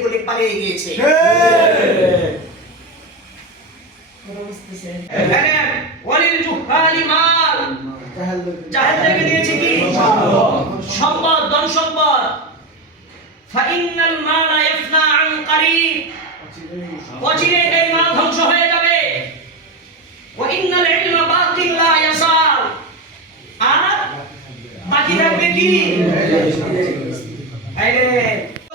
ক্রোধে পালিয়ে গিয়েছে। ওয়ালিল জুহালি মাল, জাহেলদেরকে দিয়েছে কি? সম্পদ, ধন সম্পদ। ফাইনাল মালা ইয়াফনা আন কারীব, অচিরেই এই মাল ধ্বংস হয়ে যাবে। ওয়া ইন্নাল ইলমা বাকিন লা ইয়াসাল, আর বাকি থাকবে কি?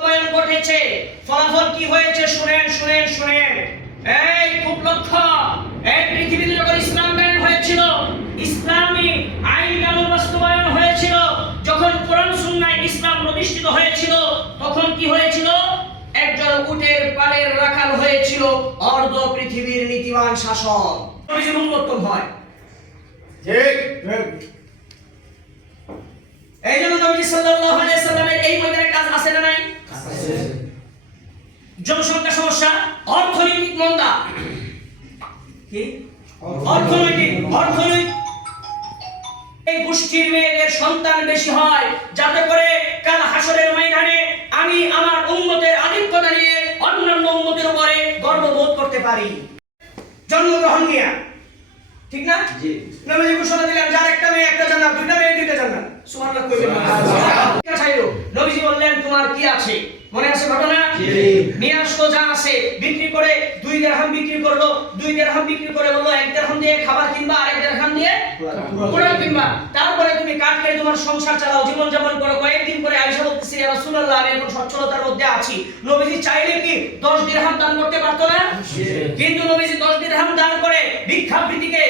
বয়ান ঘটেছে, ফলাফল কি হয়েছে শুনেন শুনেন শুনেন। এই খুব লক্ষ্য, এই পৃথিবীতে যখন ইসলাম কায়েম হয়েছিল, ইসলামী আইন কানুন বাস্তবায়ন হয়েছিল, যখন কোরআন সুন্নাহয় ইসলাম প্রতিষ্ঠিত হয়েছিল, তখন কি হয়েছিল? একজন উটের পালের রাখাল হয়েছিল অর্ধ পৃথিবীর নীতিবান শাসক। নবীজির উন্মত্তম হয়। ঠিক। এই জন্য নবী সাল্লাল্লাহু আলাইহি সাল্লামের এই ময়দানে কাজ আছে না নাই? আছে। জনসংখ্যা সমস্যা, অর্থনৈতিক মন্দা, কি অর্থনৈতিক এই গোষ্ঠীর মেয়েদের সন্তান বেশি হয়, যাতে করে কাল হাসরের ময়দানে আমি আমার উম্মতের আধিক্যতা নিয়ে অন্যান্য উম্মতের উপরে গর্ববোধ করতে পারি। জন্মগ্রহণ নিয়ে, ঠিক না? জি। নবী ঘোষণা দিলেন, যার একটা মেয়ে একটা জান্নাত, দুইটা মেয়ে দুইটা জান্নাত। সুবহানাল্লাহ কইবেন না? চাইলো নবীজি বললেন, তোমার কি আছে? মনে আছে ঘটনা? জি। নিয়ে আসলো যা আছে, বিক্রি করে 2 দিরহাম বিক্রি করলো। 2 দিরহাম বিক্রি করে বলল, 1 দিরহাম দিয়ে খাবার কিনবা, আর 1 দিরহাম দিয়ে কুরআন কিনবা। তারপরে তুমি কাজ করে তোমার সংসার চালাও, জীবন যাপন করো। কয়েকদিন পরে আয়েশা বলতেছে, ইয়া রাসূলুল্লাহ, আমি এখন সচ্ছলতার মধ্যে আছি। নবীজি চাইলে কি 10 দিরহাম দান করতে পারতো না? কিন্তু নবীজি 10 দিরহাম দান করে ভিক্ষাবৃত্তিকে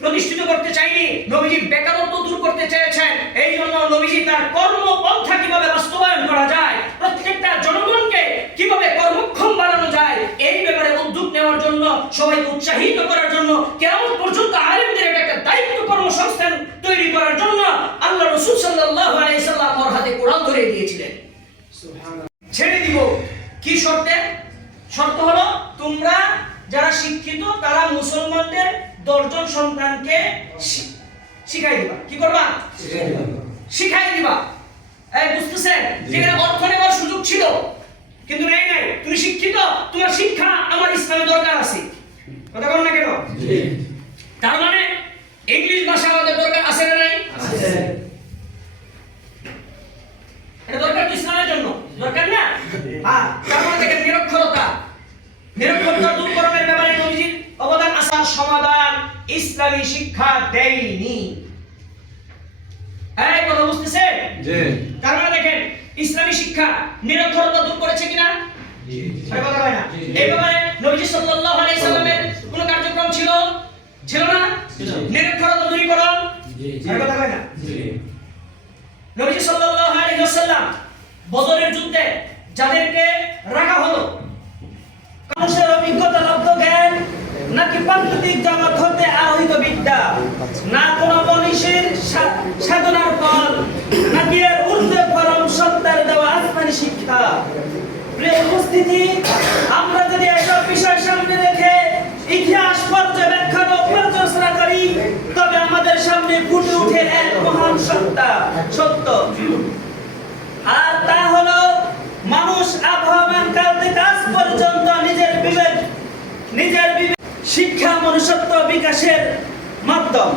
প্রতিষ্ঠিত করতে চাইনি। নবীজি বেকারত্ব দূর করতে চেয়েছেন। এই জন্য নবীজি তার কর্মপন্থা কিভাবে বাস্তবায়ন করা যায়, প্রত্যেকটা জনগণকে কিভাবে কর্মক্ষম বানানো যায়, এই ব্যাপারে উদ্যোগ নেওয়ার জন্য, সবাইকে উৎসাহিত করার জন্য, কিয়ামত পর্যন্ত আলেমদের একটা দায়িত্ব কর্মসংস্থান তৈরি করার জন্য আল্লাহ রাসূল সাল্লাল্লাহু আলাইহি সাল্লাম ওর হাতে কোরআন ধরে দিয়েছিলেন। সুবহানাল্লাহ। ছেড়ে দিব কি শর্তে? শর্ত হলো, তোমরা যারা শিক্ষিত তারা মুসলমানদের 10 জন সন্তানকে শিখাই দিবা। কি করবা? শিখাই দিবা। এই বুঝতেছেন? যেখানে অর্থ নেওয়ার সুযোগ ছিল কিন্তু নেই নাই, তুমি শিক্ষিত, তোমার শিক্ষা আমার ইসলামে দরকার আছে। কথা বল না কেন? জি। তার মানে ইংলিশ ভাষা আমাদের দরকার আছে না নাই? আছে। এটা দরকার ইসলামের জন্য, দরকার না? হ্যাঁ। তার মানে দেখেন, নিরক্ষরতা দূরকরণের ব্যাপারে নবীজির অবদান আসার সমাধান ইসলামী শিক্ষা দেয়নি। এই কথা বুঝতেছেন? জি। তার মানে দেখেন, ইসলামী শিক্ষা নিরক্ষরতা দূর করেছে কিনা? জি। এই কথা হয় না? এই ব্যাপারে নবীজি সাল্লাল্লাহু আলাইহি সাল্লামের কোন কার্যক্রম ছিল না? নিরক্ষরতা দূরীকরণ? জি। এই কথা হয় না? জি। নবীজি সাল্লাল্লাহু আলাইহি ওয়াসাল্লাম বদরের যুদ্ধে যাদেরকে রাখা হলো, মানুষের অভিজ্ঞতা লব্ধ জ্ঞান, নাকি প্রাকৃতিক জগৎ হতে আহরিত বিদ্যা, না কোন মনীষীর সাধনার ফল, নাকি এর ঊর্ধ্বে পরম সত্তার দেওয়া আসমানি শিক্ষা। প্রিয় উপস্থিতি, আমরা যদি এসব বিষয় সামনে রেখে ইতিহাস পর্যবেক্ষণ ও পর্যালোচনা করি, তবে আমাদের সামনে ফুটে ওঠে এক মহান সত্য, আর তা হলো মানুষ আবহমান কাল থেকে আজ পর্যন্ত নিজের বিবেক শিক্ষা মনুষ্যত্ব বিকাশের মাধ্যম,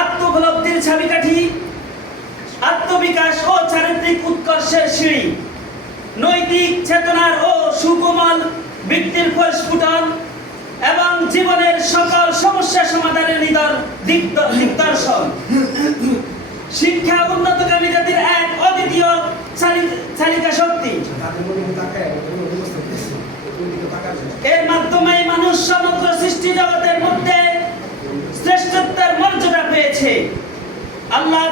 আত্মোপলব্ধির চাবিকাঠি, আত্মবিকাশ ও চারিত্রিক উৎকর্ষের সিঁড়ি, নৈতিক চেতনার ও সুকোমল বৃত্তির পরিস্ফুটন এবং জীবনের সকল সমস্যা সমাধানের দিগদর্শন। শিক্ষা উন্নতগামী জাতির এক অদ্বিতীয় চালিকা শক্তি। এর মাধ্যমে মানুষ সমগ্র সৃষ্টি জগতের মধ্যে শ্রেষ্ঠত্বের মর্যাদা পেয়েছে। আল্লাহ